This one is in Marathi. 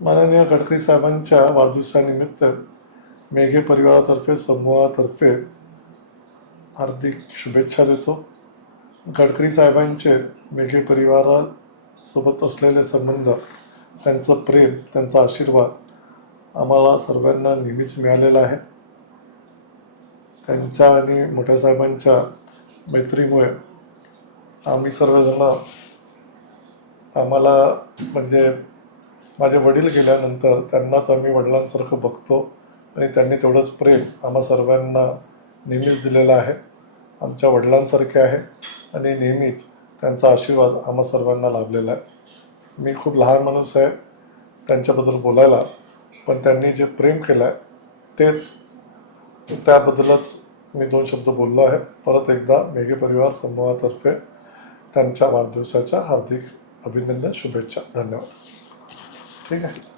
माननीय गडकरी साहेबांच्या वाढदिवसानिमित्त मेघे परिवारातर्फे समूहातर्फे हार्दिक शुभेच्छा देतो. गडकरी साहेबांचे मेघे परिवारासोबत असलेले संबंध, त्यांचं प्रेम, त्यांचा आशीर्वाद आम्हाला सर्वांना नेहमीच मिळालेला आहे. त्यांच्या आणि मोठ्या साहेबांच्या मैत्रीमुळे आम्ही सर्वजण, आम्हाला म्हणजे माझे वडील गेल्यानंतर त्यांनाच आम्ही वडिलांसारखं बघतो आणि त्यांनी तेवढंच प्रेम आम्हा सर्वांना नेहमीच दिलेलं आहे. आमच्या वडिलांसारखे आहे आणि नेहमीच त्यांचा आशीर्वाद आम्हा सर्वांना लाभलेला आहे. मी खूप लहान माणूस आहे त्यांच्याबद्दल बोलायला, पण त्यांनी जे प्रेम केलं आहे तेच, त्याबद्दलच मी 2 शब्द बोललो आहे. परत एकदा मेघे परिवार समूहातर्फे त्यांच्या वाढदिवसाच्या हार्दिक अभिनंदन, शुभेच्छा, धन्यवाद. ठीक आहे.